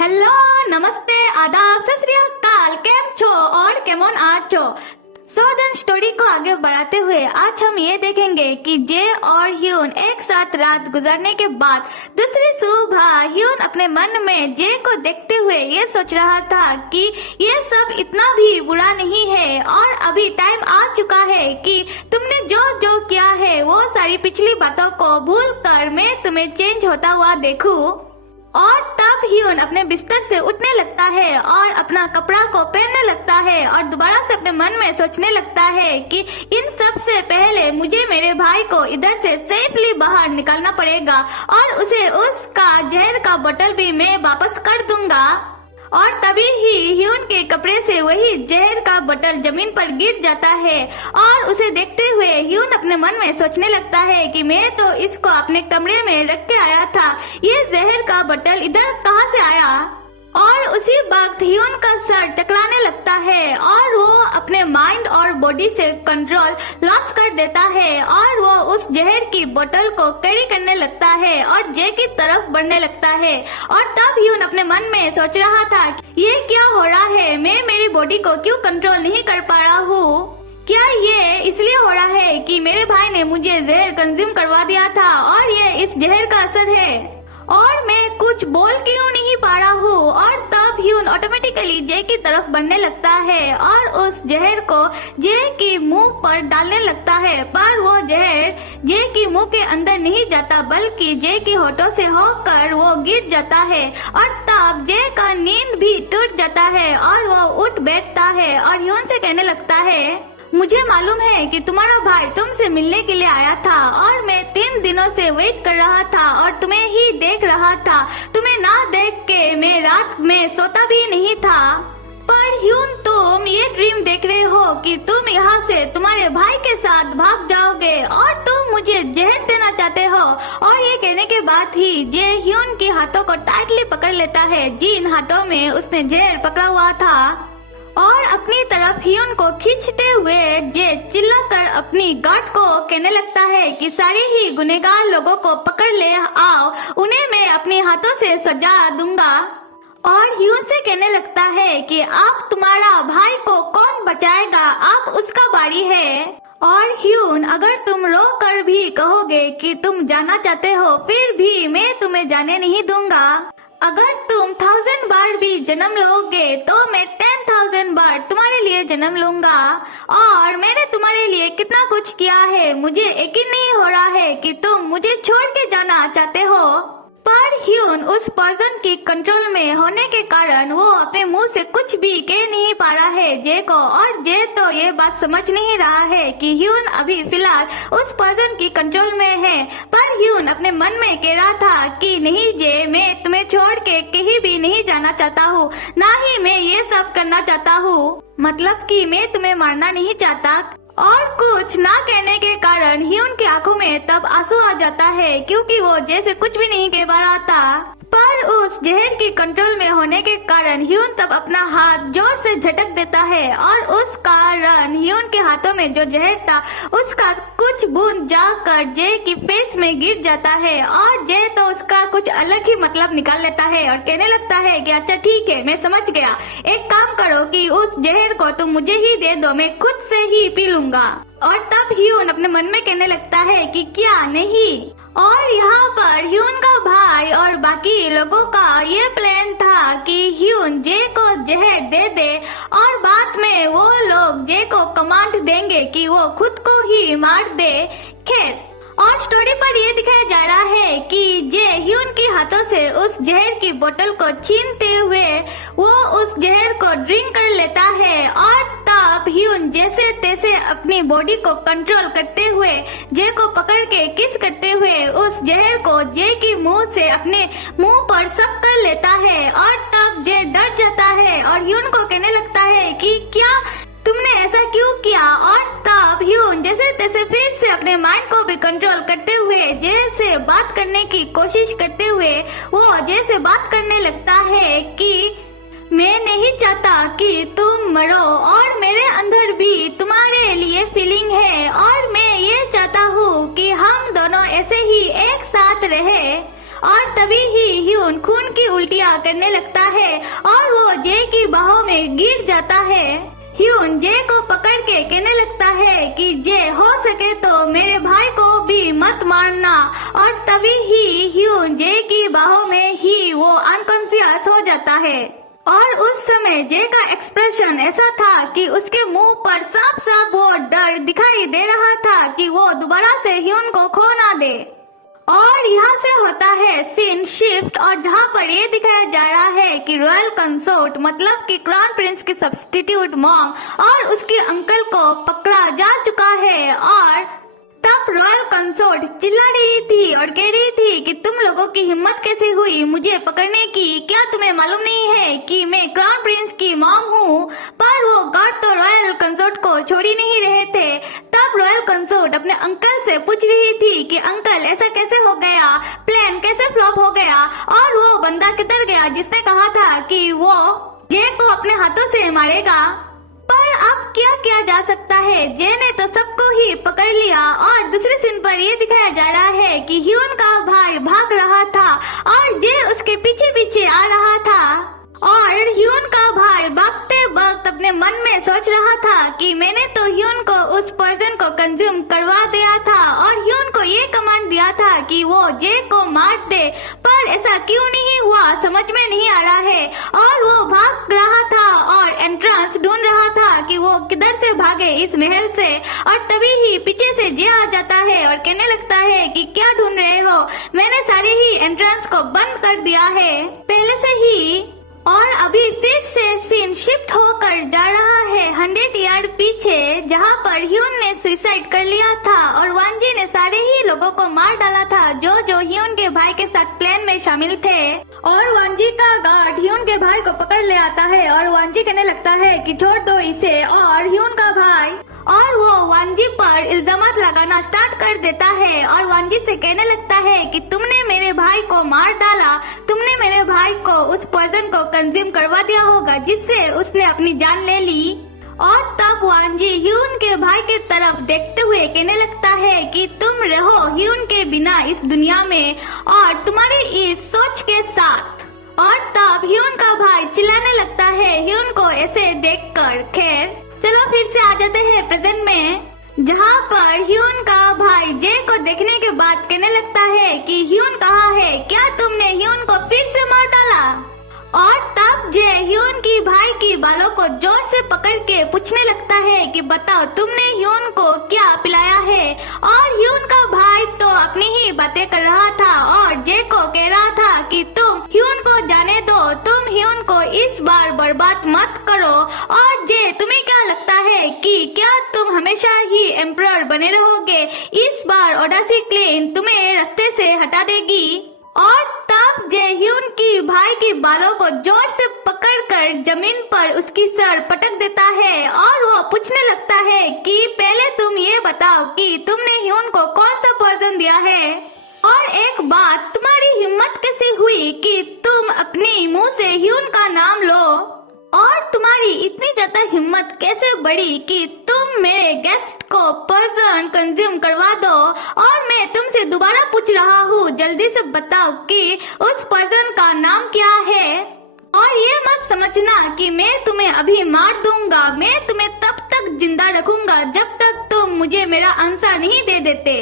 Hello, नमस्ते, आदाब, सत श्री अकाल, केम छो और केमन आछो। देन स्टोरी को आगे बढ़ाते हुए आज हम ये देखेंगे कि जे और ह्यून एक साथ रात गुजरने के बाद दूसरी सुबह ह्यून अपने मन में जे को देखते हुए ये सोच रहा था कि ये सब इतना भी बुरा नहीं है और अभी टाइम आ चुका है कि तुमने जो जो किया है वो सारी पिछली बातों को भूल कर मैं तुम्हें चेंज होता हुआ देखूं। और तब ह्यून अपने बिस्तर से उठने लगता है और अपना कपड़ा को पहनने लगता है और दोबारा से अपने मन में सोचने लगता है कि इन सब से पहले मुझे मेरे भाई को इधर से सेफली बाहर निकालना पड़ेगा और उसे उसका जहर का बोतल भी मैं वापस कर दूंगा। और तभी ही ह्यून के कपड़े से वही जहर का बोतल जमीन पर गिर जाता है और उसे देखते हुए ह्यून अपने मन में सोचने लगता है कि मैं तो इसको अपने कमरे में रख के आया था, ये जहर का बोतल इधर कहाँ से आया। और उसी वक्त ह्यून का सर टकराने लगता है और वो अपने माइंड और बॉडी से कंट्रोल लॉस कर देता है और वो उस जहर की बोतल को कैरी करने लगता है और जे की तरफ बढ़ने लगता है। और तब ह्यून अपने मन में सोच रहा था ये क्या हो रहा है, मैं मेरी बॉडी को क्यों कंट्रोल नहीं कर पा रहा हूँ। क्या ये इसलिए हो रहा है कि मेरे भाई ने मुझे जहर कंज्यूम करवा दिया था और ये इस जहर का असर है और मैं कुछ बोल क्यों नहीं पा रहा हूँ। और तब ह्यून ऑटोमेटिकली जे की तरफ बढ़ने लगता है और उस जहर को जे की मुंह पर डालने लगता है, पर वो जहर जे की मुंह के अंदर नहीं जाता बल्कि जे की होठों से होकर वो गिर जाता है। और तब जे का नींद भी टूट जाता है और वो उठ बैठता है और ह्यून से कहने लगता है मुझे मालूम है कि तुम्हारा भाई तुमसे मिलने के लिए आया था और मैं 3 दिनों से वेट कर रहा था और तुम्हें ही देख रहा था। तुम्हें ना देख के मैं रात में सोता भी नहीं था। पर ह्यून तुम ये ड्रीम देख रहे हो कि तुम यहाँ से तुम्हारे भाई के साथ भाग जाओगे और तुम मुझे जहर देना चाहते हो। और ये कहने के बाद ही जे ह्यून के हाथों को टाइटली पकड़ लेता है जिन हाथों में उसने जहर पकड़ा हुआ था और अपनी तरफ ह्यून को खींचते हुए जे चिल्लाकर अपनी गार्ड को कहने लगता है कि सारे ही गुनहगार लोगों को पकड़ ले आओ, उन्हें मैं अपने हाथों से सजा दूंगा। और ह्यून से कहने लगता है कि अब तुम्हारा भाई को कौन बचाएगा, अब उसका बारी है। और ह्यून अगर तुम रो कर भी कहोगे कि तुम जाना चाहते हो फिर भी मैं तुम्हें जाने नहीं दूंगा। अगर तुम 1000 बार भी जन्म लोगे तो मैं 10,000 बार तुम्हारे लिए जन्म लूंगा। और मैंने तुम्हारे लिए कितना कुछ किया है, मुझे यकीन नहीं हो रहा है कि तुम मुझे छोड़ के जाना चाहते हो। पर ह्यून उस पर्सन की कंट्रोल में होने के कारण वो अपने मुंह से कुछ भी कह नहीं पा रहा है जे को। और जे तो ये बात समझ नहीं रहा है कि ह्यून अभी फिलहाल उस पर्सन की कंट्रोल में है। पर ह्यून अपने मन में कह रहा था कि नहीं जे, मैं तुम्हें छोड़ के कहीं भी नहीं जाना चाहता हूँ, ना ही मैं ये सब करना चाहता हूँ, मतलब कि मैं तुम्हें मारना नहीं चाहता। और कुछ ना कहने के कारण ह्यून की आंखों में तब आंसू आ जाता है क्योंकि वो जैसे कुछ भी नहीं कह पा रहा था। पर उस जहर की कंट्रोल में होने के कारण ह्यून तब अपना हाथ जोर से झटक देता है और उस कारण ह्यून के हाथों में जो जहर था उसका कुछ बूंद जाकर जे की फेस में गिर जाता है। और जे तो उसका कुछ अलग ही मतलब निकाल लेता है और कहने लगता है कि अच्छा ठीक है, मैं समझ गया, एक काम करो कि उस जहर को तुम मुझे ही दे दो, मैं खुद से ही पी लूंगा। और तब ह्यून अपने मन में कहने लगता है कि क्या नहीं। और यहाँ पर ह्यून का भाई और बाकी लोगों का ये प्लान था कि ह्यून जे को जहर दे दे और बाद में वो लोग जे को कमांड देंगे कि वो खुद को ही मार दे। खैर, और स्टोरी पर ये दिखाया जा रहा है कि जे ह्यून के हाथों से उस जहर की बोतल को छीनते हुए वो उस जहर को ड्रिंक कर लेता है। और तब ह्यून जैसे तैसे अपनी बॉडी को कंट्रोल करते हुए जे को पकड़ के किस करते हुए उस जहर को जे की मुंह से अपने मुंह पर सक कर लेता है। और तब जे डर जाता है और ह्यून को कहने लगता है कि क्या तुमने ऐसा क्यों किया। और तब ह्यून जैसे तैसे फिर से अपने माइंड को भी कंट्रोल करते हुए जैसे बात करने की कोशिश करते हुए वो जैसे बात करने लगता है कि मैं नहीं चाहता कि तुम मरो और मेरे अंदर भी तुम्हारे लिए फीलिंग है और मैं ये चाहता हूँ कि हम दोनों ऐसे ही एक साथ रहे। और तभी ही ह्यून खून की उल्टियां करने लगता है और वो जे की बाहों में गिर जाता है। ह्यून जे को पकड़ के कहने लगता है कि जे हो सके तो मेरे भाई को भी मत मारना, और तभी ही ह्यून जे की बाहों में ही वो अनकॉन्शियस हो जाता है। और उस समय जे का एक्सप्रेशन ऐसा था कि उसके मुंह पर साफ साफ वो डर दिखाई दे रहा था कि वो दोबारा से ह्यून को खो ना दे। और यहाँ से होता है सीन शिफ्ट, और जहाँ पर ये दिखाया जा रहा है कि रॉयल कंसोर्ट मतलब कि क्राउन प्रिंस की सब्स्टिट्यूट मॉम और उसके अंकल को पकड़ा जा चुका है। और तब रॉयल कंसोर्ट चिल्ला रही थी और कह रही थी कि तुम लोगों की हिम्मत कैसे हुई मुझे पकड़ने की, क्या तुम्हें मालूम नहीं है कि मैं क्राउन प्रिंस की मॉम हूँ। पर वो गार्ड तो रॉयल कंसोर्ट को छोड़ ही नहीं रहे थे। तब रॉयल कंसोर्ट अपने अंकल से पूछ रही थी कि अंकल ऐसा कैसे हो गया, प्लान कैसे फ्लॉप हो गया, और वो बंदा किधर गया जिसने कहा था कि वो जे को अपने हाथों से मारेगा। पर अब क्या किया जा सकता है, जे ने तो सबको ही पकड़ लिया। और दूसरे सीन पर ये दिखाया जा रहा है कि ह्यून का भाई भाग रहा था और जे उसके पीछे पीछे आ रहा था। और ह्यून का भाई भागते वक्त अपने मन में सोच रहा था कि मैंने तो ह्यून को उस पॉइजन को कंज्यूम करवा दिया था और ह्यून को ये कमांड दिया था कि वो जे को मार दे, पर ऐसा क्यों नहीं हुआ समझ में नहीं आ रहा है। और वो भाग रहा था और एंट्रेंस ढूंढ रहा था कि वो किधर से भागे इस महल से। और तभी ही पीछे से जे आ जाता है और कहने लगता है कि क्या ढूंढ रहे हो, मैंने सारे ही एंट्रेंस को बंद कर दिया है पहले से ही। और अभी फिर से सीन शिफ्ट होकर जा रहा है 100 यार्ड पीछे, जहाँ पर ह्यून ने सुसाइड कर लिया था और वांजी ने सारे ही लोगों को मार डाला था जो ह्यून के भाई के साथ प्लान में शामिल थे। और वांजी का गार्ड ह्यून के भाई को पकड़ ले आता है और वांजी कहने लगता है कि छोड़ दो इसे। और ह्यून का भाई और वो वांजी पर इल्जामात लगाना स्टार्ट कर देता है और वांजी से कहने लगता है कि तुमने मेरे भाई को मार डाला, तुमने मेरे भाई को उस पॉइजन को कंज्यूम करवा दिया होगा जिससे उसने अपनी जान ले ली। और तब वांजी ह्यून के भाई के तरफ देखते हुए कहने लगता है कि तुम रहो ह्यून के बिना इस दुनिया में और तुम्हारी इस सोच के साथ। और तब ह्यून का भाई चिल्लाने लगता है ह्यून को ऐसे देखकर। खैर चलो फिर से आ जाते हैं प्रेजेंट में, जहाँ पर ह्यून का भाई जे को देखने के बाद कहने लगता है कि ह्यून कहाँ है, क्या तुमने ह्यून को फिर से मार डाला। और तब जे ह्यून की भाई की बालों को जोर से पकड़ के पूछने लगता है कि बताओ तुमने ह्यून को क्या पिलाया है। और ह्यून का भाई तो अपनी ही बातें कर रहा था और जे को कह रहा था कि तुम ह्यून को जाने दो, तुम ह्यून को इस बार बर्बाद मत करो। और जे तुम्हें क्या लगता है कि क्या तुम हमेशा ही एम्परर बने रहोगे, इस बार ओडासी क्लेन तुम्हें रास्ते से हटा देगी। और तब जे ह्यून की भाई की बालों को जोर से पकड़कर जमीन पर उसकी सर पटक देता है और वो पूछने लगता है कि पहले तुम ये बताओ कि तुमने ह्यून को कौन सा पॉइजन दिया है। और एक बात, तुम्हारी हिम्मत कैसी हुई कि तुम अपनी मुंह से ह्यून का नाम लो, और तुम्हारी इतनी ज्यादा हिम्मत कैसे बढ़ी कि तुम मेरे गेस्ट को पॉइजन कंज्यूम करवा दो। और मैं तुमसे दोबारा पूछ रहा हूँ, जल्दी से बताओ कि उस पॉइजन का नाम क्या है। और ये मत समझना कि मैं तुम्हें अभी मार दूंगा, मैं तुम्हें तब तक जिंदा रखूंगा जब तक तुम मुझे मेरा आंसर नहीं दे देते।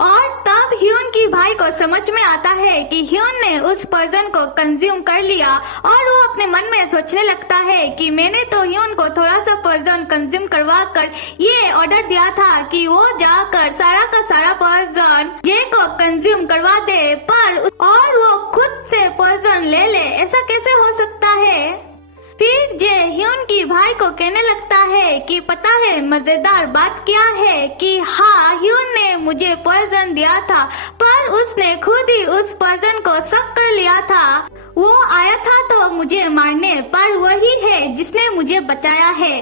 और तब ह्यून की भाई को समझ में आता है कि ह्यून ने उस पॉइजन को कंज्यूम कर लिया और वो अपने मन में सोचने लगता है कि मैंने तो ह्यून को थोड़ा सा पॉइजन कंज्यूम करवा कर ये ऑर्डर दिया था कि वो जाकर सारा का सारा पॉइजन जे को कंज्यूम करवा दे, पर और वो खुद से पॉइजन ले ले, ऐसा कैसे हो सकता है। फिर जे ह्यून की भाई को कहने लगता है कि पता है मजेदार बात क्या है कि हाँ ह्यून ने मुझे पॉइजन दिया था, पर उसने खुद ही उस पॉइजन को सक कर लिया था। वो आया था तो मुझे मारने, पर वही है जिसने मुझे बचाया है।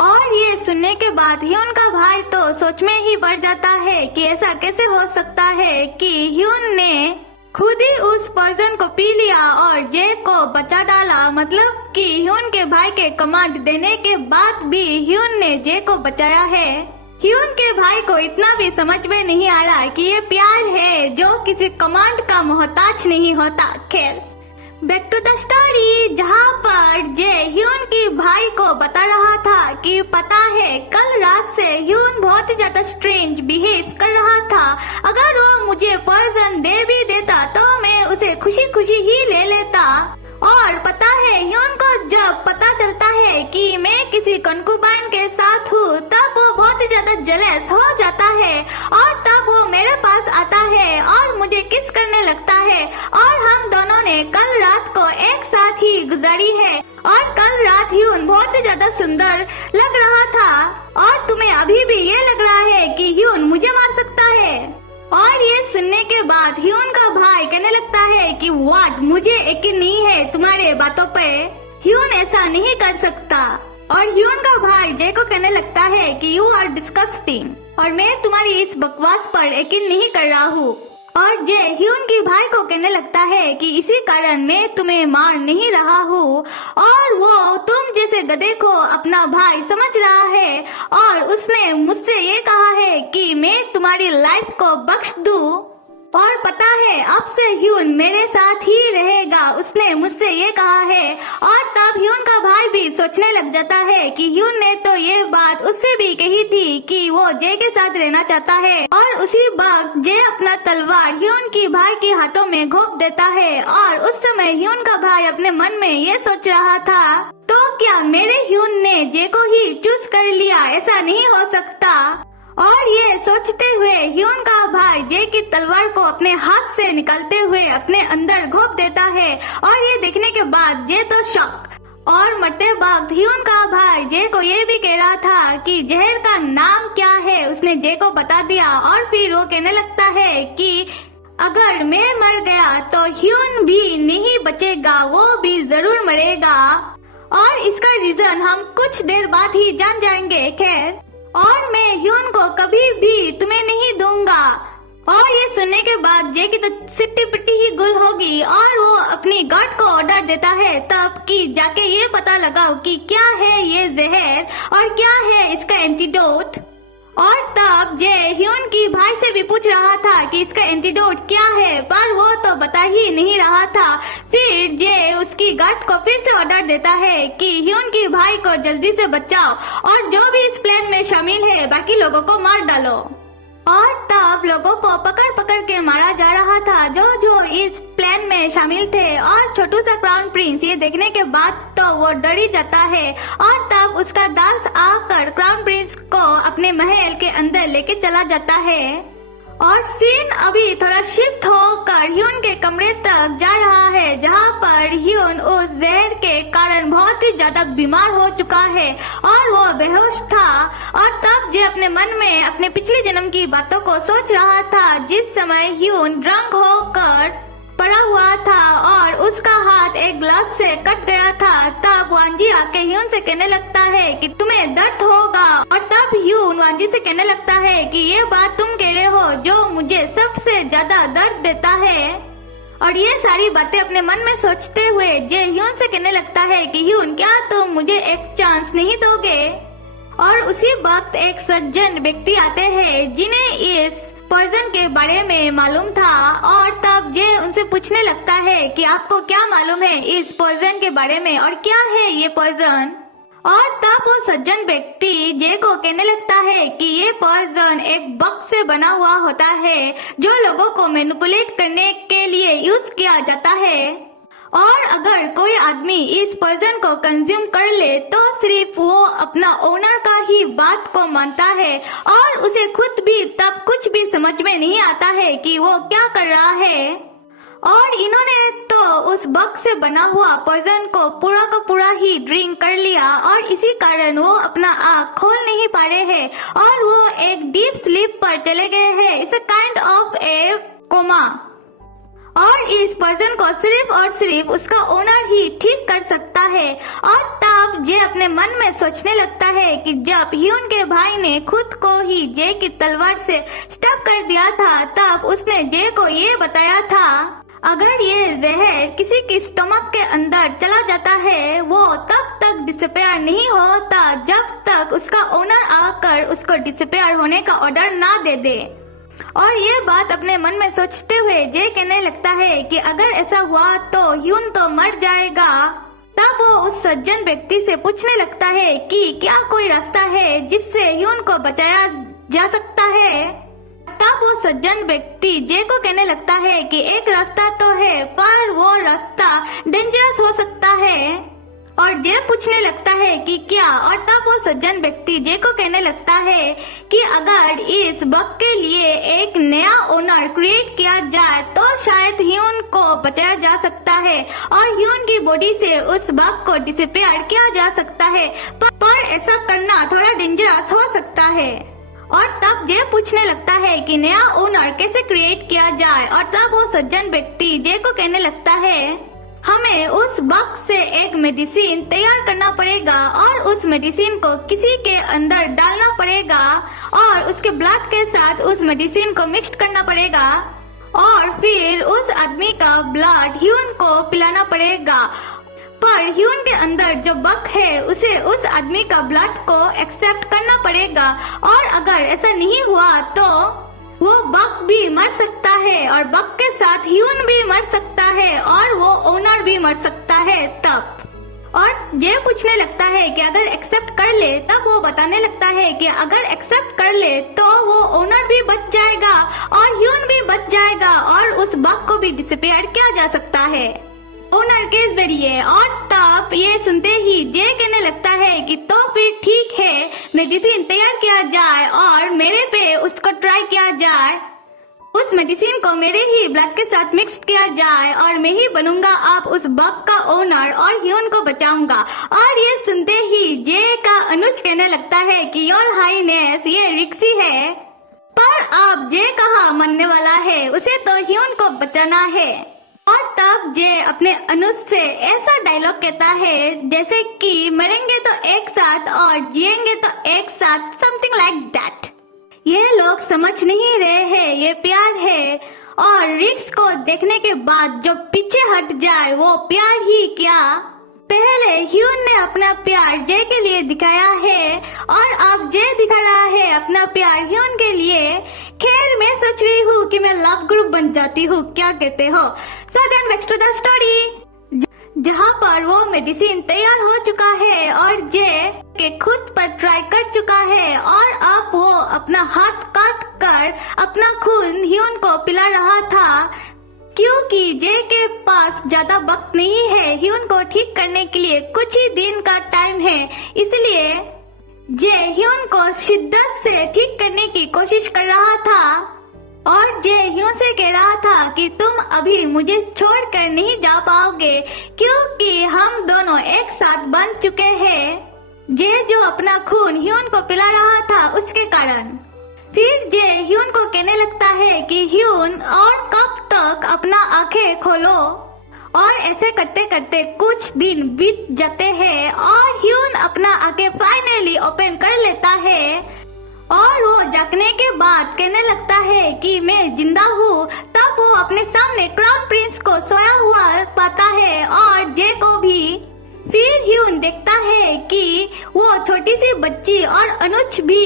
और ये सुनने के बाद ह्यून का भाई तो सोच में ही पड़ जाता है कि ऐसा कैसे हो सकता है कि ह्यून ने खुद ही उस पॉइजन को पी लिया और जे को बचा डाला, मतलब कि ह्यून के भाई के कमांड देने के बाद भी ह्यून ने जे को बचाया है। ह्यून के भाई को इतना भी समझ में नहीं आ रहा कि ये प्यार है जो किसी कमांड का मोहताज नहीं होता। खैर, बैक टू द स्टोरी, जहाँ पर जे ह्यून की भाई को बता रहा था कि पता है कल रात से ह्यून बहुत ज्यादा स्ट्रेंज बिहेव कर रहा था। अगर वो मुझे पॉइजन दे भी देता तो मैं उसे खुशी खुशी ही ले लेता। और पता है ह्यून को जब पता चलता है कि मैं किसी कंकुबाइन के साथ हूँ तब वो बहुत ज्यादा जेलस हो जाता है और तब वो मेरे पास आता है और मुझे किस करने लगता है और हम दोनों ने कल रात को एक साथ ही गुजारी है और कल रात ह्यून बहुत ज्यादा सुंदर लग रहा था और तुम्हें अभी भी ये लग रहा है कि ह्यून मुझे मार सकता है। और ये सुनने के बाद ह्यून का भाई कहने लगता है कि व्हाट, मुझे यकीन नहीं है तुम्हारे बातों पे, ह्यून ऐसा नहीं कर सकता। और ह्यून का भाई जे को कहने लगता है कि यू आर डिस्कस्टिंग और मैं तुम्हारी इस बकवास पर यकीन नहीं कर रहा हूँ। और जे ह्यून की भाई को कहने लगता है कि इसी कारण मैं तुम्हें मार नहीं रहा हूँ और वो तुम जैसे गधे को अपना भाई समझ रहा है और उसने मुझसे ये कहा है कि मैं तुम्हारी लाइफ को बख्श दूँ और पता है अब से ह्यून मेरे साथ ही रहेगा, उसने मुझसे ये कहा है। और तब ह्यून का भाई भी सोचने लग जाता है कि ह्यून ने तो ये बात उससे भी कही थी कि वो जे के साथ रहना चाहता है। और उसी वक्त जे अपना तलवार ह्यून की भाई के हाथों में घोंप देता है और उस समय ह्यून का भाई अपने मन में ये सोच रहा था, तो क्या मेरे ह्यून ने जे को ही चूज कर लिया? ऐसा नहीं हो सकता। और ये सोचते हुए ह्यून का भाई जे की तलवार को अपने हाथ से निकालते हुए अपने अंदर घोंप देता है। और ये देखने के बाद जे तो शॉक। और मरते वक्त ह्यून का भाई जे को ये भी कह रहा था कि जहर का नाम क्या है, उसने जे को बता दिया। और फिर वो कहने लगता है कि अगर मैं मर गया तो ह्यून भी नहीं बचेगा, वो भी जरूर मरेगा। और इसका रीजन हम कुछ देर बाद ही जान जाएंगे। खैर, और मैं ह्यून को कभी भी तुम्हें नहीं दूंगा। और ये सुनने के बाद जे की तो सिट्टी पिट्टी ही गुल होगी और वो अपनी गार्ड को ऑर्डर देता है तब कि जाके ये पता लगाओ कि क्या है ये जहर और क्या है इसका एंटीडोट। और तब जे ह्यून की भाई से भी पूछ रहा था कि इसका एंटीडोट क्या है, पर वो तो बता ही नहीं रहा था। फिर जे उसकी गार्ड को फिर से ऑर्डर देता है कि ह्यून की भाई को जल्दी से बचाओ और जो भी इस प्लान में शामिल है बाकी लोगों को मार डालो। और तब लोगों को पकड़ पकड़ के मारा जा रहा था जो इस प्लान में शामिल थे। और छोटू सा क्राउन प्रिंस ये देखने के बाद तो वो डर ही जाता है और तब उसका दास आकर क्राउन प्रिंस को अपने महल के अंदर लेके चला जाता है। और सीन अभी थोड़ा शिफ्ट होकर ह्यून के कमरे तक जा रहा है जहाँ पर ह्यून उस जहर के कारण बहुत ही ज्यादा बीमार हो चुका है और वो बेहोश था। और तब जे अपने मन में अपने पिछले जन्म की बातों को सोच रहा था जिस समय ह्यून ड्रंक होकर पड़ा हुआ था और उसका हाथ एक ग्लास से कट गया था। तब वांजी आके ह्यून से कहने लगता है कि तुम्हें दर्द होगा। और तब ह्यून वांजी से कहने लगता है कि ये बात तुम कह रहे हो जो मुझे सबसे ज्यादा दर्द देता है। और ये सारी बातें अपने मन में सोचते हुए जे ह्यून से कहने लगता है कि ह्यून क्या तुम मुझे एक चांस नहीं दोगे? और उसी वक्त एक सज्जन व्यक्ति आते हैं जिन्हें इस पॉइजन के बारे में मालूम था। और तब जे उनसे पूछने लगता है कि आपको क्या मालूम है इस पॉइजन के बारे में और क्या है ये पॉइजन? और तब वो सज्जन व्यक्ति जे को कहने लगता है कि ये पॉइजन एक बग से बना हुआ होता है जो लोगों को मैनिपुलेट करने के लिए यूज किया जाता है। और अगर कोई आदमी इस पॉइजन को कंज्यूम कर ले तो सिर्फ वो अपना ओनर का ही बात को मानता है और उसे खुद भी तब कुछ भी समझ में नहीं आता है कि वो क्या कर रहा है। और इन्होंने तो उस बग से बना हुआ पॉइजन को पूरा का पूरा ही ड्रिंक कर लिया और इसी कारण वो अपना आँख खोल नहीं पा रहे हैं और वो एक डीप स्लीप पर चले गए हैं। It's a kind of a coma. और इस पॉइजन को सिर्फ और सिर्फ उसका ओनर ही ठीक कर सकता है। और तब जे अपने मन में सोचने लगता है कि जब ह्यून के भाई ने खुद को ही जे की तलवार से स्टब कर दिया था तब उसने जे को ये बताया था। अगर ये जहर किसी के स्टमक के अंदर चला जाता है, वो तब तक डिसअपेयर नहीं होता जब तक उसका ओनर आकर उसको डिसअपेयर होने का ऑर्डर ना दे दे। और ये बात अपने मन में सोचते हुए जे कहने लगता है कि अगर ऐसा हुआ तो ह्यून तो मर जाएगा। तब वो उस सज्जन व्यक्ति से पूछने लगता है कि क्या कोई रास्ता है जिससे ह्यून को बचाया जा सकता है। तब वो सज्जन व्यक्ति जे को कहने लगता है कि एक रास्ता तो है, पर वो रास्ता डेंजरस हो सकता है। और जे पूछने लगता है कि क्या, और तब वो सज्जन व्यक्ति जे को कहने लगता है कि अगर इस बग के लिए एक नया ओनर क्रिएट किया जाए तो शायद ह्यून को बचाया जा सकता है और ह्यून की बॉडी से उस बग को डिसअपेयर किया जा सकता है, पर ऐसा करना थोड़ा डेंजरस हो सकता है। और तब जे पूछने लगता है कि नया ओनर कैसे क्रिएट किया जाए। और तब वो सज्जन व्यक्ति जे को कहने लगता है हमें उस बग से एक मेडिसिन तैयार करना पड़ेगा और उस मेडिसिन को किसी के अंदर डालना पड़ेगा और उसके ब्लड के साथ उस मेडिसिन को मिक्स करना पड़ेगा और फिर उस आदमी का ब्लड ह्यून को पिलाना पड़ेगा। पर ह्यून के अंदर जो बग है उसे उस आदमी का ब्लड को एक्सेप्ट करना पड़ेगा और अगर ऐसा नहीं हुआ तो वो बग भी मर सकता है और बग के साथ ह्यून भी मर सकता है और वो ओनर भी मर सकता है। तब और जे पूछने लगता है कि अगर एक्सेप्ट कर ले, तब वो बताने लगता है कि अगर एक्सेप्ट कर ले तो वो ओनर भी बच जाएगा और ह्यून भी बच जाएगा और उस बग को भी डिसअपेयर किया जा सकता है ओनर के जरिए। और तब ये सुनते ही जे कहने लगता है कि तो फिर ठीक है, मेडिसिन तैयार किया जाए और मेरे पे उसको ट्राई किया जाए। उस मेडिसिन को मेरे ही ब्लड के साथ मिक्स किया जाए और मैं ही बनूंगा अब उस बग का ओनर और ह्यून को बचाऊंगा। और ये सुनते ही जे का अनुज कहने लगता है कि योर हाईनेस, ये रिक्सी है, पर अब जे कहा मानने वाला है, उसे तो ह्यून को बचाना है। और तब जे अपने अनुज से ऐसा डायलॉग कहता है जैसे कि मरेंगे तो एक साथ और जिएंगे तो एक साथ, समथिंग लाइक दैट। ये लोग समझ नहीं रहे हैं ये प्यार है और रिक्स को देखने के बाद जो पीछे हट जाए वो प्यार ही क्या। पहले ह्यून ने अपना प्यार जे के लिए दिखाया है और अब जे दिखा रहा है अपना प्यार ह्यून के लिए। खैर मैं सोच रही हूँ कि मैं लव ग्रुप बन जाती हूँ, क्या कहते हो? So then next to the story, जहाँ पर वो मेडिसिन तैयार हो चुका है और जे के खुद पर ट्राई कर चुका है और अब वो अपना हाथ काट कर अपना खून ह्यून को पिला रहा था, क्योंकि जे के पास ज्यादा वक्त नहीं है ह्यून को ठीक करने के लिए, कुछ ही दिन का टाइम है। इसलिए जे ह्यून को शिद्दत से ठीक करने की कोशिश कर रहा था और जे ह्यून से कह रहा था कि तुम अभी मुझे छोड़कर नहीं जा पाओगे क्योंकि हम दोनों एक साथ बन चुके हैं। जे जो अपना खून ह्यून को पिला रहा था उसके कारण। फिर जे ह्यून को कहने लगता है कि ह्यून और कब तक अपना आंखें खोलो। और ऐसे करते करते कुछ दिन बीत जाते हैं और ह्यून अपना आंखें फाइनली ओपन कर लेता है और वो जागने के बाद कहने लगता है कि मैं जिंदा हूँ। तब वो अपने सामने क्राउन प्रिंस को सोया हुआ पाता है और जे को भी। फिर ह्यून देखता है कि वो छोटी सी बच्ची और अनुज भी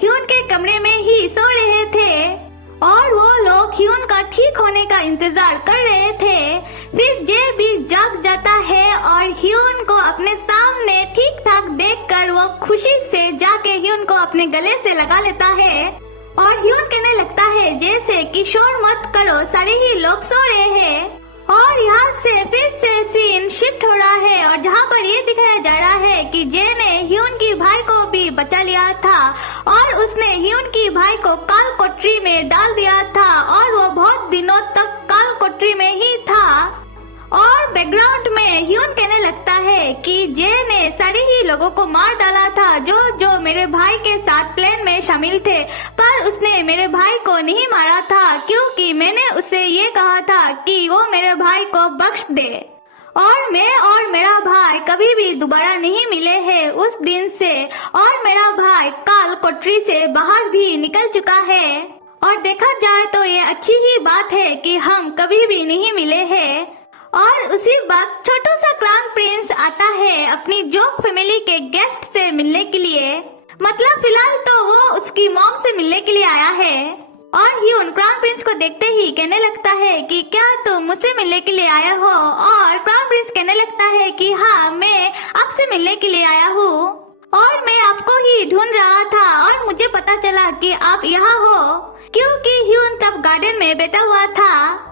ह्यून के कमरे में ही सो रहे थे और वो लोग ह्यून का ठीक होने का इंतजार कर रहे थे। फिर जे भी जाग जाता है और ह्यून को अपने सामने ठीक ठाक देखकर वो खुशी से जाके ह्यून को अपने गले से लगा लेता है और ह्यून कहने लगता है जैसे कि शोर मत करो, सारे ही लोग सो रहे हैं। और यहाँ से फिर से सीन शिफ्ट हो रहा है और जहाँ पर ये दिखाया जा रहा है कि जे ने ह्यून की भाई को भी बचा लिया था और उसने ह्यून की भाई को काल कोठरी में डाल दिया था और वो बहुत दिनों तक काल कोठरी में ही था। और बैकग्राउंड में ह्यून कहने लगता है कि जे ने सारे ही लोगों को मार डाला था जो मेरे भाई के साथ प्लान में शामिल थे, पर उसने मेरे भाई को नहीं मारा था क्योंकि मैंने उसे ये कहा था कि वो मेरे भाई को बख्श दे। और मैं और मेरा भाई कभी भी दोबारा नहीं मिले हैं उस दिन से और मेरा भाई काल कोठरी से बाहर भी निकल चुका है। और देखा जाए तो ये अच्छी ही बात है कि हम कभी भी नहीं मिले हैं। और उसी वक्त छोटू सा क्राउन प्रिंस आता है अपनी जोक फैमिली के गेस्ट से मिलने के लिए। मतलब फिलहाल तो वो उसकी मॉम से मिलने के लिए आया है। और ह्यून क्राउन प्रिंस को देखते ही कहने लगता है कि क्या तुम मुझसे मिलने के लिए आया हो? और क्राउन प्रिंस कहने लगता है कि हाँ, मैं आपसे मिलने के लिए आया हूँ और मैं आपको ही ढूंढ रहा था और मुझे पता चला कि आप यहाँ हो, क्योंकि ह्यून तब गार्डन में बैठा हुआ था।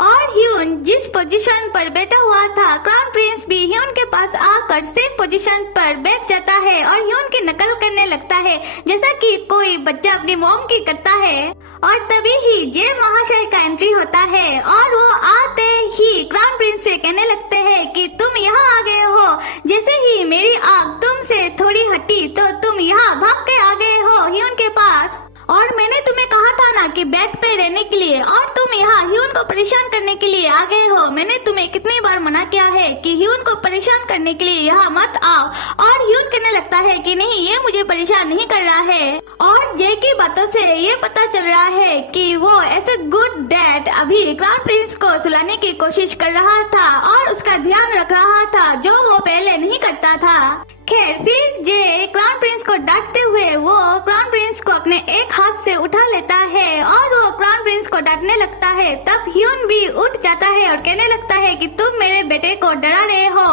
और ह्यून जिस पोजीशन पर बैठा हुआ था, क्राउन प्रिंस भी ह्यून के पास आकर सेम पोजीशन पर बैठ जाता है और ह्यून की नकल करने लगता है, जैसा कि कोई बच्चा अपनी मॉम की करता है। और तभी ही जे महाशय का एंट्री होता है और वो आते ही क्राउन प्रिंस से कहने लगते हैं कि तुम यहाँ आ गए हो। जैसे ही मेरी आँख तुमसे थोड़ी हटी तो तुम यहाँ भाग के आ गए हो ह्यून के पास। और मैंने तुम्हें कहा था ना कि बैग पे रहने के लिए, और तुम यहाँ ह्यून को परेशान करने के लिए आ गए हो। मैंने तुम्हें कितनी बार मना किया है कि ह्यून को परेशान करने के लिए यहाँ मत आओ। और ह्यून कहने लगता है कि नहीं, ये मुझे परेशान नहीं कर रहा है। और जे की बातों से ये पता चल रहा है कि वो ऐसे गुड डैड अभी क्राउन प्रिंस को सुलाने की कोशिश कर रहा था और उसका ध्यान रख रहा था, जो वो पहले नहीं करता था। खैर, फिर जे क्राउन प्रिंस को डांटते हुए वो क्राउन प्रिंस को अपने एक हाथ से उठा लेता है और वो क्राउन प्रिंस को डांटने लगता है। तब ह्यून भी उठ जाता है और कहने लगता है कि तुम मेरे बेटे को डरा रहे हो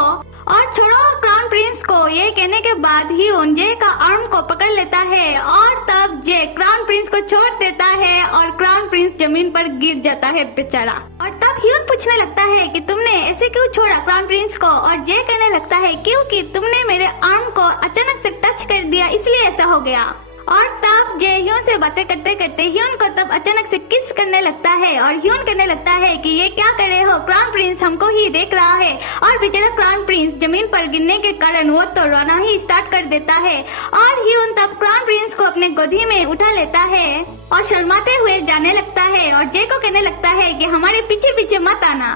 और छोड़ो क्राउन प्रिंस को। ये कहने के बाद ह्यून जे का आर्म को पकड़ लेता है और तब जे क्राउन प्रिंस को छोड़ देता है और क्राउन प्रिंस जमीन पर गिर जाता है बेचारा। और तब ह्यून पूछने लगता है कि तुमने ऐसे क्यों छोड़ा क्राउन प्रिंस को? और जे कहने लगता है क्योंकि तुमने मेरे आर्म को अचानक से टच कर दिया, इसलिए ऐसा हो गया। और तब जे ह्यून से बातें करते करते ह्यून को तब अचानक से किस करने लगता है और ह्यून कहने लगता है कि ये क्या कर रहे हो, क्राउन प्रिंस हमको ही देख रहा है। और बेचारा क्राउन प्रिंस जमीन पर गिरने के कारण वो तो रोना ही स्टार्ट कर देता है। और ह्यून तब क्राउन प्रिंस को अपने गोदी में उठा लेता है और शर्माते हुए जाने लगता है और जे को कहने लगता है कि हमारे पीछे पीछे मत आना।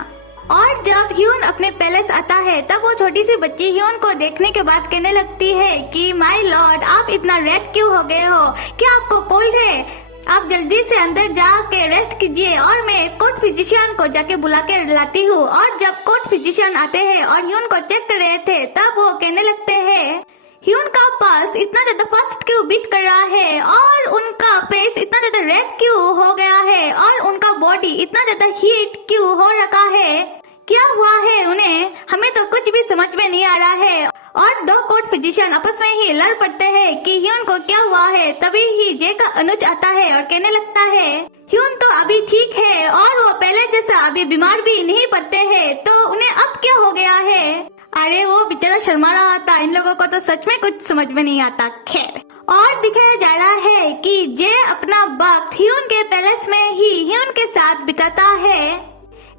और जब ह्यून अपने पैलेस आता है तब वो छोटी सी बच्ची ह्यून को देखने के बाद कहने लगती है कि माय लॉर्ड, आप इतना रेड क्यों हो गए हो? क्या आपको कोल्ड है? आप जल्दी से अंदर जाके रेस्ट कीजिए और मैं कोर्ट फिजिशियन को जाके बुला के लाती हूँ। और जब कोर्ट फिजिशियन आते हैं और ह्यून को चेक कर रहे थे तब वो कहने लगते हैं ह्यून का पल्स इतना ज्यादा फास्ट क्यों बीट कर रहा है और उनका फेस इतना ज्यादा रेड क्यों हो गया है और उनका बॉडी इतना ज्यादा हीट क्यों हो रखा है? क्या हुआ है उन्हें? हमें तो कुछ भी समझ में नहीं आ रहा है। और दो कोर्ट फिजिशियन आपस में ही लड़ पड़ते हैं कि ह्यून को क्या हुआ है। तभी ही जे का अनुज आता है और कहने लगता है ह्यून तो अभी ठीक है और वो पहले जैसा अभी बीमार भी नहीं पड़ते हैं, तो उन्हें अब क्या हो गया है? अरे वो बेचारा शर्मा रहा था, इन लोगों को तो सच में कुछ समझ में नहीं आता। खैर, और दिखाया जा रहा है कि जे अपना वक्त ह्यून के पैलेस में ही ह्यून के साथ बिताता है,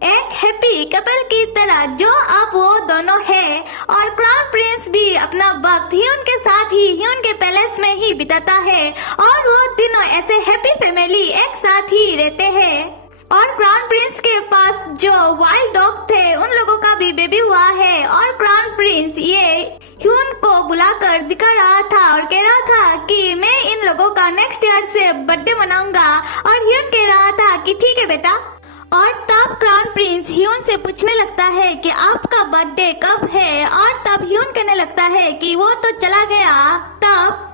एक हैप्पी कपल की तरह जो अब वो दोनों है। और क्राउन प्रिंस भी अपना वक्त ह्यून के साथ ही ह्यून के पैलेस में ही बिताता है और वो तीनों ऐसे हैप्पी फैमिली एक साथ ही रहते हैं। और क्राउन प्रिंस के पास जो वाइल्ड डॉग थे उन लोगों का भी बेबी हुआ है। और क्राउन प्रिंस ये ह्यून को बुलाकर दिखा रहा था और कह रहा था कि मैं इन लोगों का नेक्स्ट ईयर से बर्थडे मनाऊंगा। और ह्यून कह रहा था कि ठीक है बेटा। और तब क्राउन प्रिंस ह्यून से पूछने लगता है कि आपका बर्थडे कब है? और तब ह्यून कहने लगता है कि वो तो चला गया तब।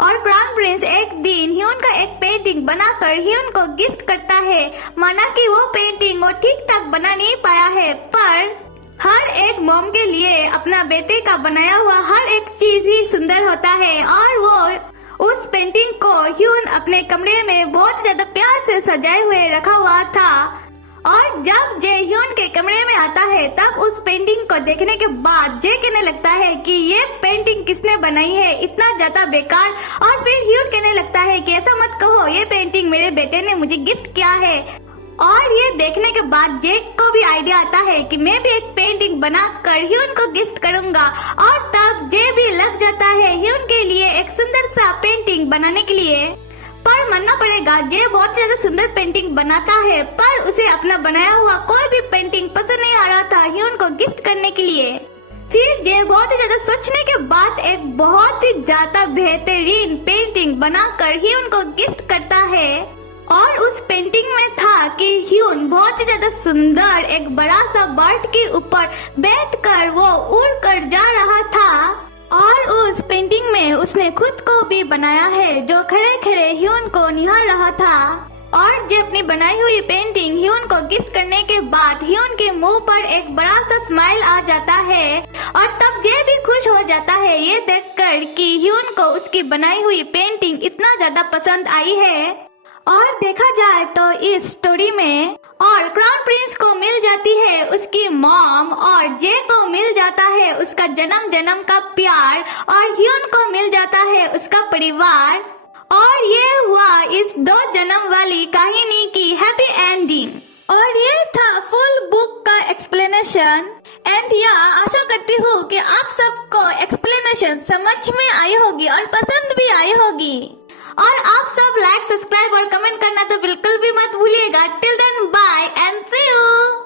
और क्राउन प्रिंस एक दिन ह्यून का एक पेंटिंग बनाकर ह्यून को गिफ्ट करता है। माना कि वो पेंटिंग वो ठीक ठाक बना नहीं पाया है, पर हर एक मॉम के लिए अपना बेटे का बनाया हुआ हर एक चीज ही सुंदर होता है। और वो उस पेंटिंग को ह्यून अपने कमरे में बहुत ज्यादा प्यार से सजाए हुए रखा हुआ था। और जब जे ह्यून के कमरे में आता है तब उस पेंटिंग को देखने के बाद जे कहने लगता है कि ये पेंटिंग किसने बनाई है, इतना ज्यादा बेकार। और फिर ह्यून कहने लगता है कि ऐसा मत कहो, ये पेंटिंग मेरे बेटे ने मुझे गिफ्ट किया है। और ये देखने के बाद जे को भी आइडिया आता है कि मैं भी एक पेंटिंग बनाकर ह्यून को गिफ्ट करूंगा। और तब जे भी लग जाता है ह्यून के लिए एक सुंदर सा पेंटिंग बनाने के लिए। पर मानना पड़ेगा जे बहुत ज्यादा सुंदर पेंटिंग बनाता है, पर उसे अपना बनाया हुआ कोई भी पेंटिंग पसंद नहीं आ रहा था ह्यून को गिफ्ट करने के लिए। फिर जे बहुत ही ज्यादा सोचने के बाद एक बहुत ही ज्यादा बेहतरीन पेंटिंग बनाकर ह्यून को गिफ्ट करता है। और उस पेंटिंग में था कि ह्यून बहुत ही ज्यादा सुंदर एक बड़ा सा बर्ड के ऊपर बैठकर वो उड़ कर जा रहा था। और उस पेंटिंग में उसने खुद को भी बनाया है जो खड़े खड़े ह्यून को निहार रहा था। और जब अपनी बनाई हुई पेंटिंग ह्यून को गिफ्ट करने के बाद ह्यून के मुंह पर एक बड़ा सा स्माइल आ जाता है और तब जे भी खुश हो जाता है ये देखकर कि ह्यून को उसकी बनाई हुई पेंटिंग इतना ज्यादा पसंद आई है। और देखा जाए तो इस स्टोरी में और क्राउन प्रिंस को मिल जाती है उसकी मॉम और जे को मिल जाता है उसका जन्म जन्म का प्यार और ह्यून को मिल जाता है उसका परिवार। और ये हुआ इस 2 जन्म वाली कहानी की हैप्पी एंडिंग। और ये था फुल बुक का एक्सप्लेनेशन एंड आशा करती हूँ कि आप सबको एक्सप्लेनेशन समझ में आई होगी और पसंद भी आई होगी। और आप सब लाइक सब्सक्राइब और कमेंट करना तो बिल्कुल भी मत भूलिएगा। Till then bye and see you.